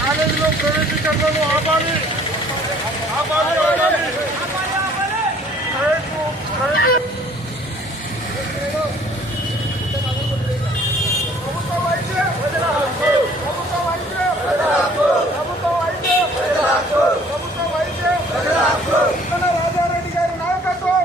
కాలేజీలో ప్రవేశీకరణను ఆపాలి. రాజారెడ్డి గారి నాయకత్వం,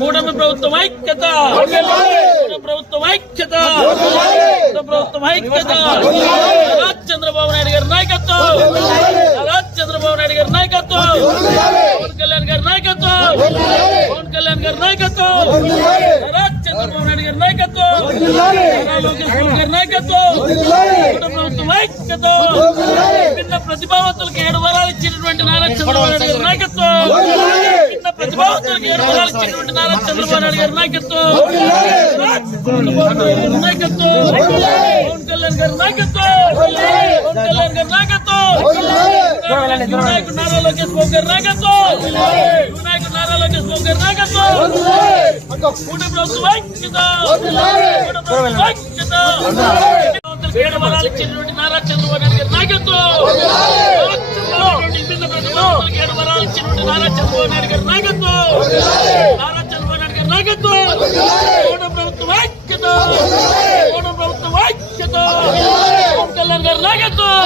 కూటమి ప్రభుత్వం ఐక్యత, కూటమి ప్రభుత్వం ఐక్యత, కూటమి ప్రభుత్వం ఐక్యత. నారా చంద్రబాబు నాయుడు గారి నాయకత్వం, నారా చంద్రబాబు నాయుడు గారి నాయకత్వం, పవన్ కళ్యాణ్ గారి నాయకత్వం, పవన్ కళ్యాణ్ గారి నాయకత్వం, నారా చంద్రబాబు నాయుడు గారి నాయకత్వం, నారా లోకేష్ బాబు గారి నాయకత్వం, కూటమి ప్రభుత్వం ఐక్యత. విభిన్న ప్రతిభావంతులకు 7 వరాలు ఇచ్చినటువంటి నారా చంద్రబాబు నాయుడు గారి నాయకత్వం, విభిన్న ప్రతిభావంతులకు 7 వరాలు ఇచ్చినటువంటి నారా చంద్రబాబు నాయుడు గారి నాయకత్వం, నాయకత్వం, పవన్ కళ్యాణ్ గారి నాయకత్వం, పవన్ కళ్యాణ్ గారి నాయకత్వం, వినాయకుడు నారా లోకేష్ బాబు గారి నాయకత్వం, వినాయకుడు నారా లోకేష్ బాబు గారి నాయకత్వం, కూటమి ప్రభుత్వం ఐక్యత, కూటమి ప్రభుత్వం ఐక్యత. 7 వరాలు ఇచ్చినటువంటి నారా చంద్రబాబు నాయుడు గారి నాయకత్వం, విభిన్న ప్రతిభావంతులకు 7 వరాలు ఇచ్చినటువంటి నారా చంద్రబాబు నాయుడు గారి నాయకత్వం, నారా చంద్రబాబు నాయుడు గారి నాయకత్వం, కూటమి ప్రభుత్వం ఐక్యత, కూటమి ప్రభుత్వం ఐక్యత. పవన్ కళ్యాణ్ గారి నాయకత్వం,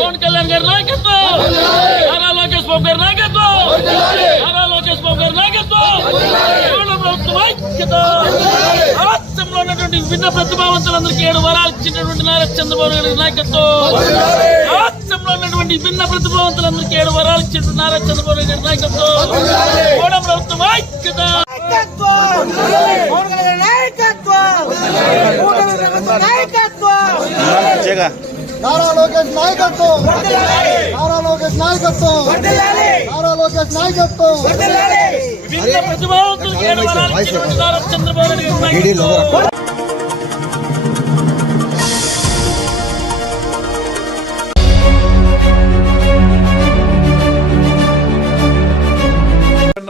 పవన్ కళ్యాణ్ గారి నాయకత్వం, నారా లోకేష్ బాబు గారి నాయకత్వం, నారా లోకేష్ బాబు గారి నాయకత్వం, కూటమి ప్రభుత్వం ఐక్యత. రాష్ట్రంలో ఉన్నటువంటి విభిన్న ప్రతిభావంతులందరికీ 7 వరాలు ఇచ్చినటువంటి నారా చంద్రబాబు నాయుడు నాయకత్వం, రాష్ట్రంలో ఉన్నటువంటి విభిన్న ప్రతిభావంతులందరికీ 7 వరాలు ఇచ్చినటువంటి నారా చంద్రబాబు నాయుడు నాయకత్వం, కూటమి ప్రభుత్వం ఐక్యత. నారా లోకేష్ నాయకత్వం, నారా లోకేష్ నాయకత్వం, నారా లోకేష్ నాయకత్వం. విభిన్న ప్రతిభావంతులకు 7 వరాలు ఇచ్చినటువంటి నారా చంద్రబాబు నాయుడు నాయకత్వం.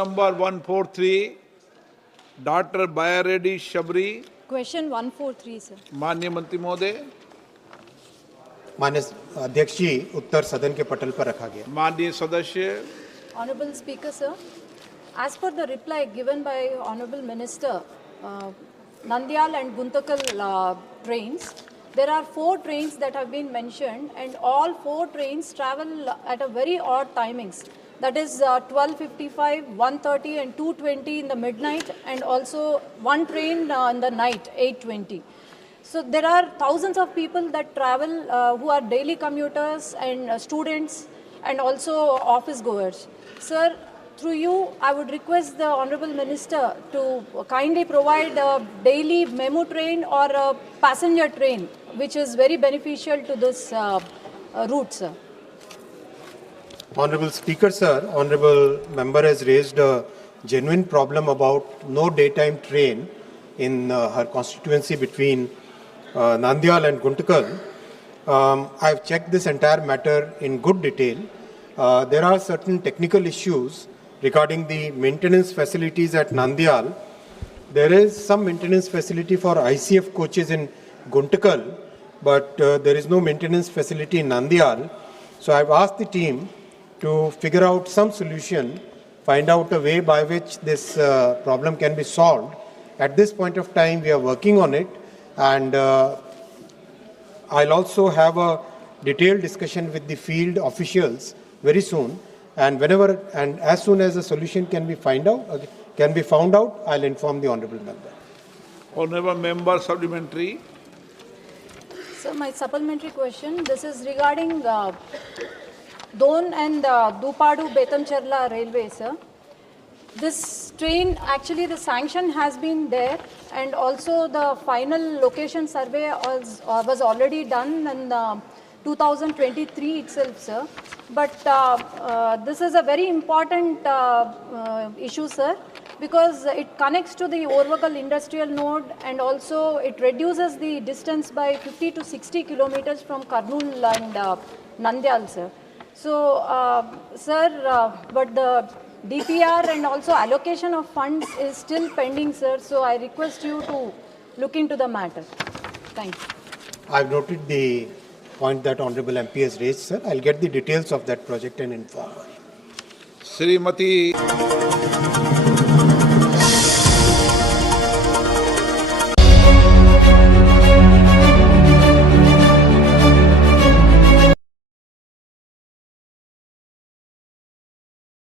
Number 143, Dr. Bayareddy Shabri. Question 143, sir. माननीय मंत्री महोदय, माननीय अध्यक्ष जी, उत्तर सदन के पटल पर रखा गया। माननीय सदस्य, Honorable Speaker, sir. As per the reply given by Honorable Minister, Nandyal and Guntakal trains, there are 4 trains that have been mentioned, and all 4 trains travel at a very odd timings. That is 12:55, 1:30 and 2:20 in the midnight, and also one train in the night, 8:20. So there are thousands of people that travel who are daily commuters and students and also office goers. Sir, through you, I would request the Honorable Minister to kindly provide a daily memo train or a passenger train, which is very beneficial to this route, sir. Honorable Speaker, sir, honorable member has raised a genuine problem about no daytime train in her constituency between Nandyal and Guntakal. I have checked this entire matter in good detail. There are certain technical issues regarding the maintenance facilities at Nandyal. There is some maintenance facility for ICF coaches in Guntakal, but there is no maintenance facility in Nandyal. So I have asked the team to figure out some solution, find out a way by which this problem can be solved. At this point of time, we are working on it, and I'll also have a detailed discussion with the field officials very soon. And as soon as a solution can be found out, I'll inform the honorable member. honorable member supplementary. So my supplementary question, this is regarding Don and Dupadu Betamcherla railway, sir. This train, actually the sanction has been there, and also the final location survey was already done in 2023 itself, sir. But this is a very important issue, sir, because it connects to the Orvagal industrial node, and also it reduces the distance by 50 to 60 kilometers from Kurnool and Nandyal, sir. So, sir, but the DPR and also allocation of funds is still pending, sir. So I request you to look into the matter. Thank you. I've noted the point that honorable MP has raised, sir. I'll get the details of that project and inform her. Srimati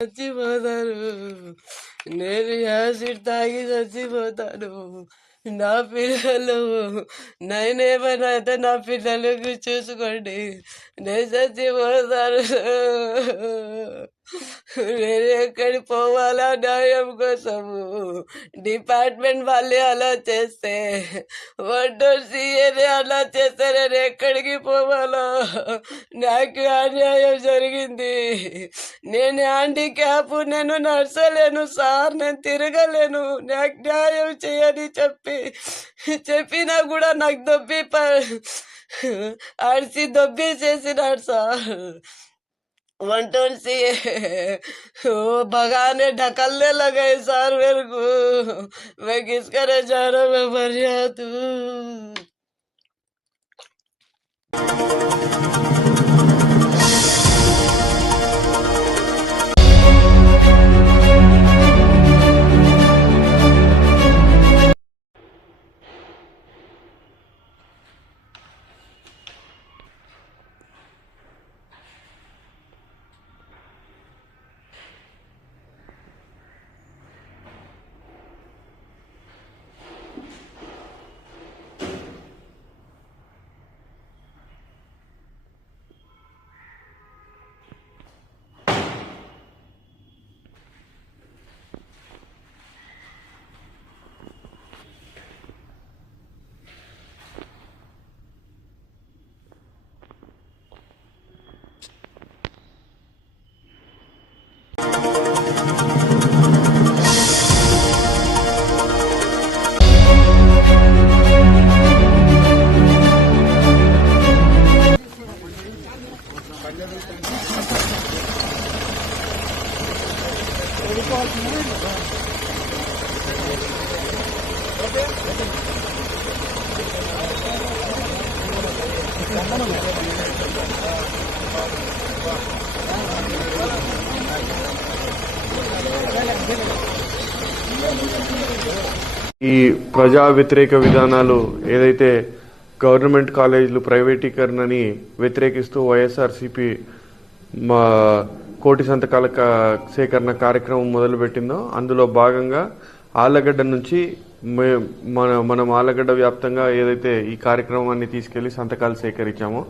చచ్చిపోతారు నేను acid తాగి చచ్చిపోతాను. నా పిల్లలు నేనేమైనా అయితే నా పిల్లలకి చూసుకోండి. నేను చచ్చిపోతాను. నేను ఎక్కడికి పోవాలా న్యాయం కోసము? డిపార్ట్మెంట్ వాళ్ళే అలా చేస్తే, వంటూరు సీఏనే అలా చేస్తే నేను ఎక్కడికి పోవాలా? నాకు అన్యాయం జరిగింది. నేను హ్యాండిక్యాప్, నేను నడచలేను సార్, నేను తిరగలేను, నాకు న్యాయం చేయని చెప్పినా కూడా నాకు అడిసి దొబ్బేసేసినాడు సార్. वनटोन से वो भगाने ढकलने लगे सर मेरे को। मैं किस करे जा रहा, मैं मर जाती हूँ। ఈ ప్రజా వ్యతిరేక విధానాలు ఏదైతే గవర్నమెంట్ కాలేజీలు ప్రైవేటీకరణని వ్యతిరేకిస్తూ వైఎస్ఆర్సీపీ మా కోటి సంతకాల సేకరణ కార్యక్రమం మొదలుపెట్టిందో అందులో భాగంగా ఆళ్లగడ్డ నుంచి మనం ఆళ్లగడ్డ వ్యాప్తంగా ఏదైతే ఈ కార్యక్రమాన్ని తీసుకెళ్లి సంతకాలు సేకరించామో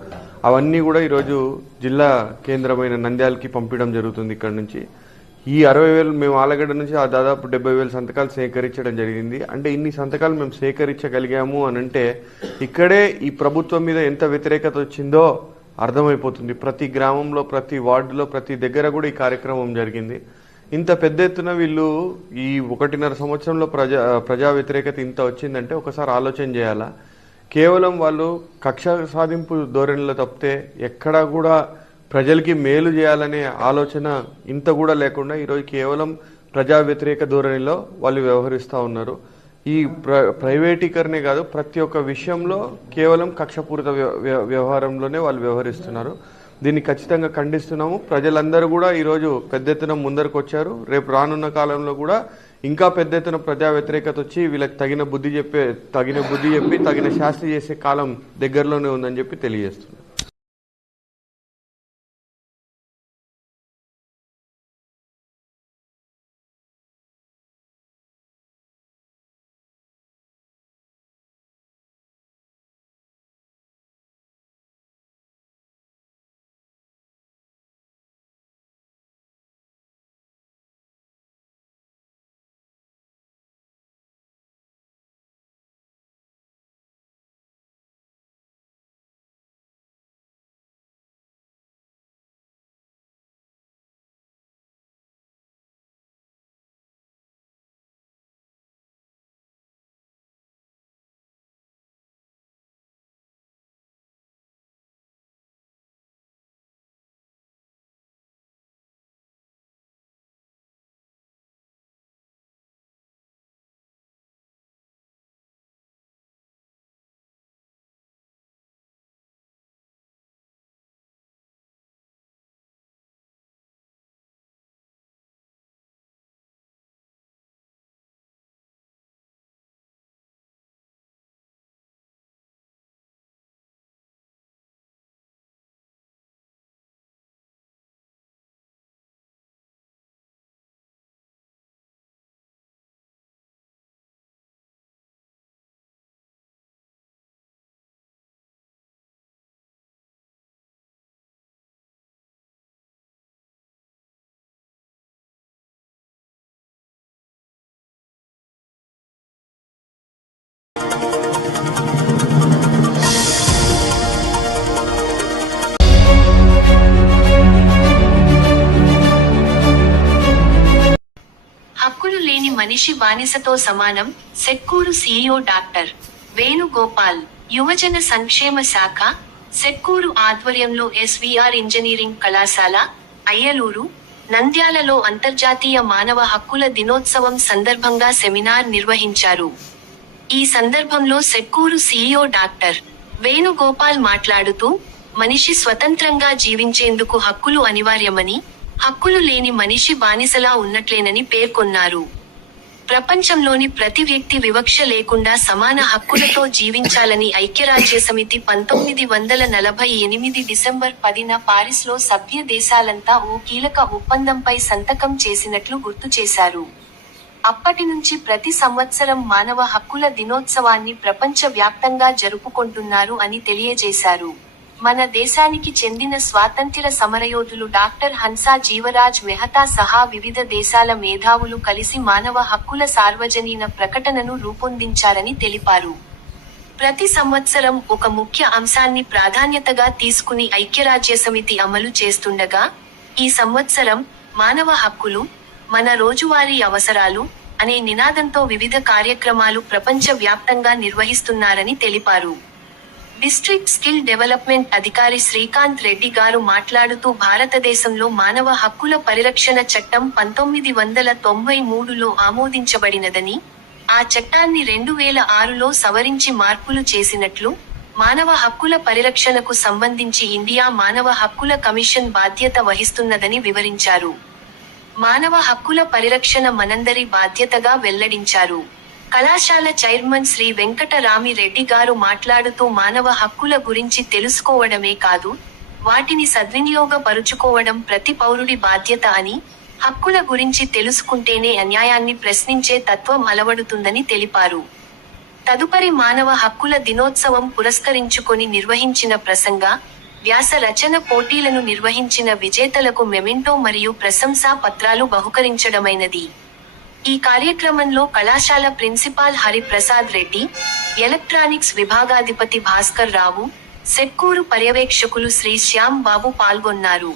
అవన్నీ కూడా ఈరోజు జిల్లా కేంద్రమైన నంద్యాలకి పంపించడం జరుగుతుంది. ఇక్కడ నుంచి ఈ 60,000 మేము ఆళ్లగడ్డ నుంచి దాదాపు 70,000 సంతకాలు సేకరించడం జరిగింది. అంటే ఇన్ని సంతకాలు మేము సేకరించగలిగాము అని అంటే ఇక్కడే ఈ ప్రభుత్వం మీద ఎంత వ్యతిరేకత వచ్చిందో అర్థమైపోతుంది. ప్రతి గ్రామంలో, ప్రతి వార్డులో, ప్రతి దగ్గర కూడా ఈ కార్యక్రమం జరిగింది. ఇంత పెద్ద ఎత్తున వీళ్ళు ఈ 1.5 సంవత్సరంలో ప్రజా వ్యతిరేకత ఇంత వచ్చిందంటే ఒకసారి ఆలోచన చేయాలా. కేవలం వాళ్ళు కక్ష సాధింపు ధోరణిలో తప్పితే ఎక్కడా కూడా ప్రజలకి మేలు చేయాలనే ఆలోచన ఇంత కూడా లేకుండా ఈరోజు కేవలం ప్రజా వ్యతిరేక ధోరణిలో వాళ్ళు వ్యవహరిస్తూ ఉన్నారు. ఈ ప్రైవేటీకరణే కాదు, ప్రతి ఒక్క విషయంలో కేవలం కక్షపూరిత వ్యవహారంలోనే వాళ్ళు వ్యవహరిస్తున్నారు. దీన్ని ఖచ్చితంగా ఖండిస్తున్నాము. ప్రజలందరూ కూడా ఈరోజు పెద్ద ఎత్తున ముందరకు వచ్చారు. రేపు రానున్న కాలంలో కూడా ఇంకా పెద్ద ఎత్తున ప్రజా వ్యతిరేకత వచ్చి వీళ్ళకి తగిన బుద్ధి చెప్పి తగిన శాస్తి చేసే కాలం దగ్గరలోనే ఉందని చెప్పి తెలియజేస్తున్నారు. హక్కులు లేని మనిషి బానిసతో సమానం, సెట్కూరు సీఈఓ డాక్టర్ వేణుగోపాల్. యువజన సంక్షేమ శాఖ, సెట్కూరు ఆధ్వర్యంలో ఎస్వీఆర్ ఇంజనీరింగ్ కళాశాల, అయ్యలూరు, నంద్యాలలో అంతర్జాతీయ మానవ హక్కుల దినోత్సవం సందర్భంగా సెమినార్ నిర్వహించారు. ఈ సందర్భంలో సెట్కూరు సీఈఓ డాక్టర్ వేణుగోపాల్ మాట్లాడుతూ, మనిషి స్వతంత్రంగా జీవించేందుకు హక్కులు అనివార్యమని, హక్కులు లేని మనిషి బానిసలా ఉన్నట్లేనని పేర్కొన్నారు. ప్రపంచంలోని ప్రతి వ్యక్తి వివక్ష లేకుండా సమాన హక్కులతో జీవించాలని ఐక్యరాజ్యసమితి 1948 డిసెంబర్ 10న పారిస్లో సభ్య దేశాలంతా ఓ కీలక ఒప్పందంపై సంతకం చేసినట్లు గుర్తు చేశారు. అప్పటి నుంచి ప్రతి సంవత్సరం మానవ హక్కుల దినోత్సవాన్ని ప్రపంచ వ్యాప్తంగా జరుపుకుంటున్నారు అని తెలియజేశారు. మన దేశానికి చెందిన స్వాతంత్ర్య సమరయోధులు డాక్టర్ హన్సా జీవరాజ్ మెహతా సహా వివిధ దేశాల మేధావులు కలిసి మానవ హక్కుల సార్వజనీన ప్రకటనను రూపొందించారని తెలిపారు. ప్రతి సంవత్సరం ఒక ముఖ్య అంశాన్ని ప్రాధాన్యతగా తీసుకుని ఐక్యరాజ్యసమితి అమలు చేస్తుండగా, ఈ సంవత్సరం మానవ హక్కులు, మన రోజువారీ అవసరాలు అనే నినాదంతో వివిధ కార్యక్రమాలు ప్రపంచ వ్యాప్తంగా నిర్వహిస్తున్నారని తెలిపారు. డిస్ట్రిక్ట్ స్కిల్ డెవలప్మెంట్ అధికారి శ్రీకాంత్ రెడ్డి గారు మాట్లాడుతూ, భారతదేశంలో మానవ హక్కుల పరిరక్షణ చట్టం 1993లో ఆమోదించబడినదని, ఆ చట్టాన్ని 2006లో సవరించి మార్పులు చేసినట్లు, మానవ హక్కుల పరిరక్షణకు సంబంధించి ఇండియా మానవ హక్కుల కమిషన్ బాధ్యత వహిస్తున్నదని వివరించారు. మానవ హక్కుల పరిరక్షణ మనందరి బాధ్యతగా వెల్లడించారు. కళాశాల చైర్మన్ శ్రీ వెంకటరామి రెడ్డి గారు మాట్లాడుతూ, మానవ హక్కుల గురించి తెలుసుకోవడమే కాదు, వాటిని సద్వినియోగపరుచుకోవడం ప్రతి పౌరుడి బాధ్యత అని, హక్కుల గురించి తెలుసుకుంటేనే అన్యాయాన్ని ప్రశ్నించే తత్వం అలవడుతుందని తెలిపారు. తదుపరి మానవ హక్కుల దినోత్సవం పురస్కరించుకొని నిర్వహించిన ప్రసంగ, వ్యాస రచన పోటీలను నిర్వహించిన విజేతలకు మెమెంటో మరియు ప్రశంసా పత్రాలు బహుకరించడమైనది. ఈ కార్యక్రమంలో కళాశాల ప్రిన్సిపాల్ హరిప్రసాద్ రెడ్డి, ఎలక్ట్రానిక్స్ విభాగాధిపతి భాస్కర్ రావు, సెట్కూరు పర్యవేక్షకులు శ్రీ శ్యామ్ బాబు పాల్గొన్నారు.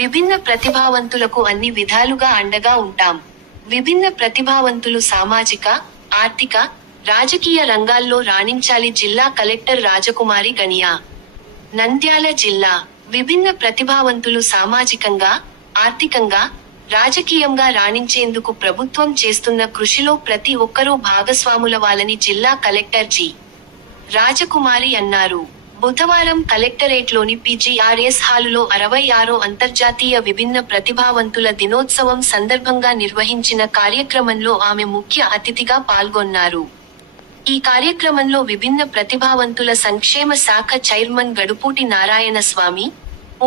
విభిన్న ప్రతిభావంతులకు అన్ని విధాలుగా అండగా ఉంటాం. విభిన్న ప్రతిభావంతులు సామాజిక, ఆర్థిక, రాజకీయ రంగాల్లో రాణించాలి. జిల్లా కలెక్టర్ రాజకుమారి గనియా. నంద్యాల జిల్లా. విభిన్న ప్రతిభావంతులు సామాజికంగా, ఆర్థికంగా, రాజకీయంగా రాణించేందుకు ప్రభుత్వం చేస్తున్న కృషిలో ప్రతి ఒక్కరూ భాగస్వాములవ్వాలని జిల్లా కలెక్టర్ జి. రాజకుమారి అన్నారు. బుధవారం కలెక్టరేట్లోని పీజీఆర్ఎస్ హాలులో 66వ అంతర్జాతీయ విభిన్న ప్రతిభావంతుల దినోత్సవం సందర్భంగా నిర్వహించిన కార్యక్రమంలో ఆమె ముఖ్య అతిథిగా పాల్గొన్నారు. ఈ కార్యక్రమంలో విభిన్న ప్రతిభావంతుల సంక్షేమ శాఖ చైర్మన్ గడుపూటి నారాయణ స్వామి,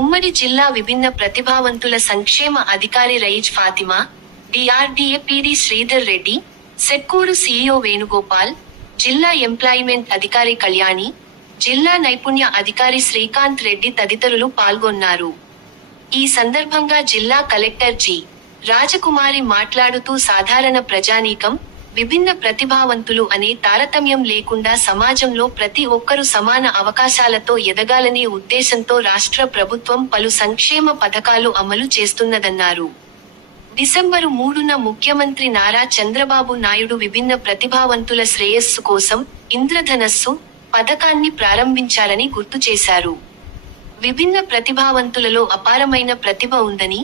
ఉమ్మడి జిల్లా విభిన్న ప్రతిభావంతుల సంక్షేమ అధికారి Raiz Fatima, DRDA PD Sridhar Reddy, Setkur CEO Venugopal, జిల్లా ఎంప్లాయ్మెంట్ అధికారి కళ్యాణి, జిల్లా నైపుణ్య అధికారి శ్రీకాంత్ రెడ్డి తదితరులు పాల్గొన్నారు. ఈ సందర్భంగా జిల్లా కలెక్టర్ జి. రాజకుమారి మాట్లాడుతూ, సాధారణ ప్రజానీకం, విభిన్న ప్రతిభావంతులు అనే తారతమ్యం లేకుండా సమాజంలో ప్రతి ఒక్కరూ సమాన అవకాశాలతో ఎదగాలనే ఉద్దేశంతో రాష్ట్ర ప్రభుత్వం పలు సంక్షేమ పథకాలు అమలు చేస్తున్నదన్నారు. డిసెంబరు 3న ముఖ్యమంత్రి నారా చంద్రబాబు నాయుడు విభిన్న ప్రతిభావంతుల శ్రేయస్సు కోసం ఇంద్రధనస్సు పథకాన్ని ప్రారంభించారని గుర్తు చేశారు. విభిన్న ప్రతిభావంతులలో అపారమైన ప్రతిభ ఉందని,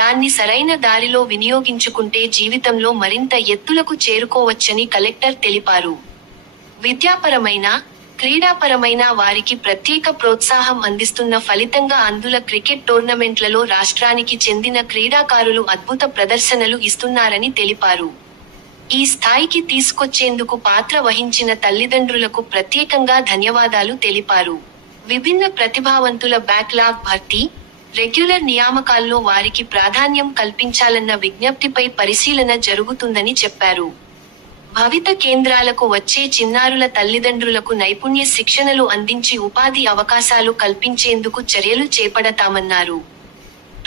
దాన్ని సరైన దారిలో వినియోగించుకుంటే జీవితంలో మరింత ఎత్తులకు చేరుకోవచ్చని కలెక్టర్ తెలిపారు. విద్యాపరమైన, క్రీడాపరమైన వారికి ప్రత్యేక ప్రోత్సాహం అందిస్తున్న ఫలితంగా అందుల క్రికెట్ టోర్నమెంట్లలో రాష్ట్రానికి చెందిన క్రీడాకారులు అద్భుత ప్రదర్శనలు ఇస్తున్నారని తెలిపారు. ఈ స్థాయికి తీసుకొచ్చేందుకు పాత్ర వహించిన తల్లిదండ్రులకు ప్రత్యేకంగా ధన్యవాదాలు తెలిపారు. విభిన్న ప్రతిభావంతుల బ్యాక్లాగ్ భర్తీ, రెగ్యులర్ నియామకాల్లో వారికి ప్రాధాన్యం కల్పించాలన్న విజ్ఞప్తిపై పరిశీలన జరుగుతుందని చెప్పారు. భవిత కేంద్రాలకు వచ్చే చిన్నారుల తల్లిదండ్రులకు నైపుణ్య శిక్షణలు అందించి ఉపాధి అవకాశాలు కల్పించేందుకు చర్యలు చేపడతామన్నారు.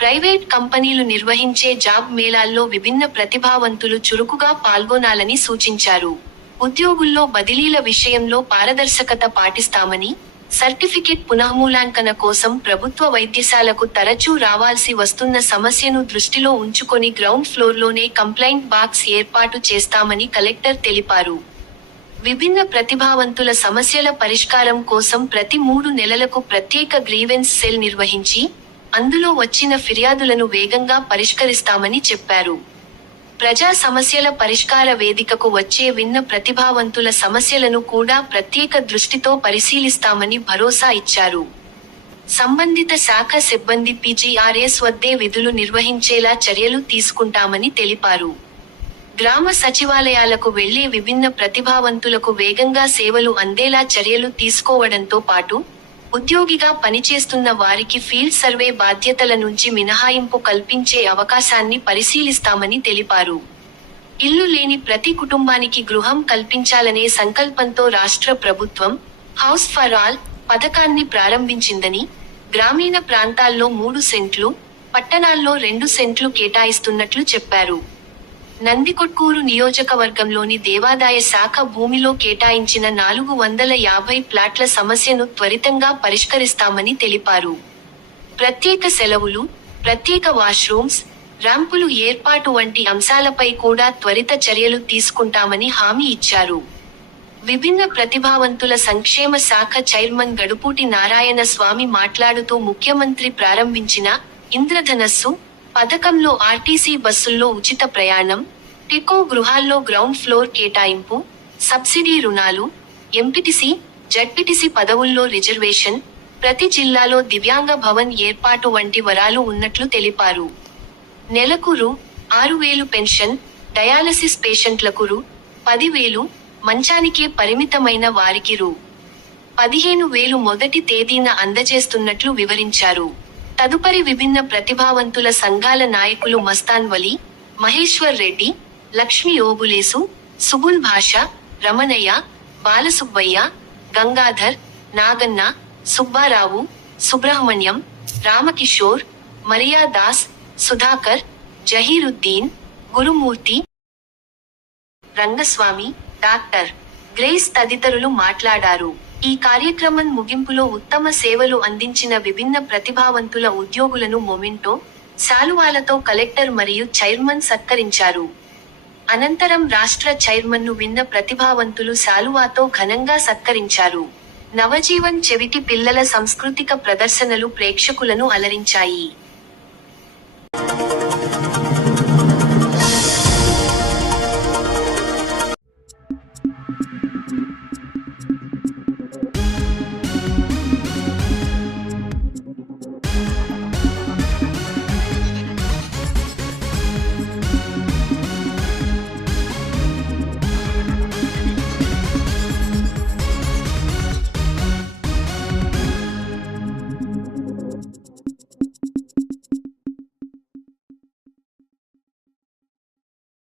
ప్రైవేట్ కంపెనీలు నిర్వహించే జాబ్ మేళాల్లో విభిన్న ప్రతిభావంతులు చురుకుగా పాల్గొనాలని సూచించారు. ఉద్యోగుల్లో బదిలీల విషయంలో పారదర్శకత పాటిస్తామని, సర్టిఫికెట్ పునఃమూల్యాంకన కోసం ప్రభుత్వ వైద్యశాలకు తరచూ రావాల్సి వస్తున్న సమస్యను దృష్టిలో ఉంచుకొని గ్రౌండ్ ఫ్లోర్లోనే కంప్లైంట్ బాక్స్ ఏర్పాటు చేస్తామని కలెక్టర్ తెలిపారు. విభిన్న ప్రతిభావంతుల సమస్యల పరిష్కారం కోసం ప్రతి 3 నెలలకు ప్రత్యేక గ్రీవెన్స్ సెల్ నిర్వహించి, అందులో వచ్చిన ఫిర్యాదులను వేగంగా పరిష్కరిస్తామని చెప్పారు. ప్రజా సమస్యల పరిష్కార వేదికకు వచ్చే విన్న ప్రతిభావంతుల సమస్యలను కూడా ప్రత్యేక దృష్టితో పరిశీలిస్తామని భరోసా ఇచ్చారు. సంబంధిత శాఖ సిబ్బంది పీజీఆర్ఎస్ వద్దే విధులు నిర్వహించేలా చర్యలు తీసుకుంటామని తెలిపారు. గ్రామ సచివాలయాలకు వెళ్లే విభిన్న ప్రతిభావంతులకు వేగంగా సేవలు అందేలా చర్యలు తీసుకోవడంతో పాటు, ఉద్యోగిగా పనిచేస్తున్న వారికి ఫీల్డ్ సర్వే బాధ్యతల నుంచి మినహాయింపు కల్పించే అవకాశాన్ని పరిశీలిస్తామని తెలిపారు. ఇల్లు లేని ప్రతి కుటుంబానికి గృహం కల్పించాలనే సంకల్పంతో రాష్ట్ర ప్రభుత్వం హౌస్ ఫర్ ఆల్ పథకాన్ని ప్రారంభించిందని, గ్రామీణ ప్రాంతాల్లో 3 సెంట్లు, పట్టణాల్లో 2 సెంట్లు కేటాయిస్తున్నట్లు చెప్పారు. నందికొట్కూరు నియోజకవర్గంలోని దేవాదాయ శాఖ భూమిలో కేటాయించిన 450 ప్లాట్ల సమస్యను త్వరితంగా పరిష్కరిస్తామని తెలిపారు. ప్రత్యేక సెలవులు, ప్రత్యేక వాష్రూమ్స్, ర్యాంపులు ఏర్పాటు వంటి అంశాలపై కూడా త్వరిత చర్యలు తీసుకుంటామని హామీ ఇచ్చారు. విభిన్న ప్రతిభావంతుల సంక్షేమ శాఖ చైర్మన్ గడుపూటి నారాయణ స్వామి మాట్లాడుతూ ముఖ్యమంత్రి ప్రారంభించిన ఇంద్రధనస్సు పథకంలో ఆర్టీసీ బస్సుల్లో ఉచిత ప్రయాణం, టికో గృహాల్లో గ్రౌండ్ ఫ్లోర్ కేటాయింపు, సబ్సిడీ రుణాలు, ఎంపీటీసీ, జడ్పీటీసీ పదవుల్లో రిజర్వేషన్, ప్రతి జిల్లాలో దివ్యాంగ భవన్ ఏర్పాటు వంటి వరాలు ఉన్నట్లు తెలిపారు. నెలకు రూ.6,000 పెన్షన్, డయాలసిస్ పేషెంట్లకు రూ.10,000, మంచానికే పరిమితమైన వారికి రూ.15,000 మొదటి తేదీన అందజేస్తున్నట్లు వివరించారు. తదుపరి విభిన్న ప్రతిభావంతుల సంఘాల నాయకులు మస్తాన్ వలి, మహేశ్వర్ రెడ్డి, లక్ష్మీ ఓబులేసు, సుబుల్ భాష, రమణయ్య, బాలసుబ్బయ్య, గంగాధర్, నాగన్న, సుబ్బారావు, సుబ్రహ్మణ్యం, రామకిషోర్, మరియా దాస్, సుధాకర్, జహీరుద్దీన్, గురుమూర్తి, రంగస్వామి, డాక్టర్ గ్రేస్ తదితరులు మాట్లాడారు. ఈ కార్యక్రమం ముగింపులో ఉత్తమ సేవలు అందించిన విభిన్న ప్రతిభావంతుల ఉద్యోగులను మొమెంటో, శాలువాలతో కలెక్టర్ మరియు చైర్మన్ సత్కరించారు. అనంతరం రాష్ట్ర చైర్మన్ను విన్న ప్రతిభావంతులు శాలువాతో ఘనంగా సత్కరించారు. నవజీవన్ చెవిటి పిల్లల సాంస్కృతిక ప్రదర్శనలు ప్రేక్షకులను అలరించాయి.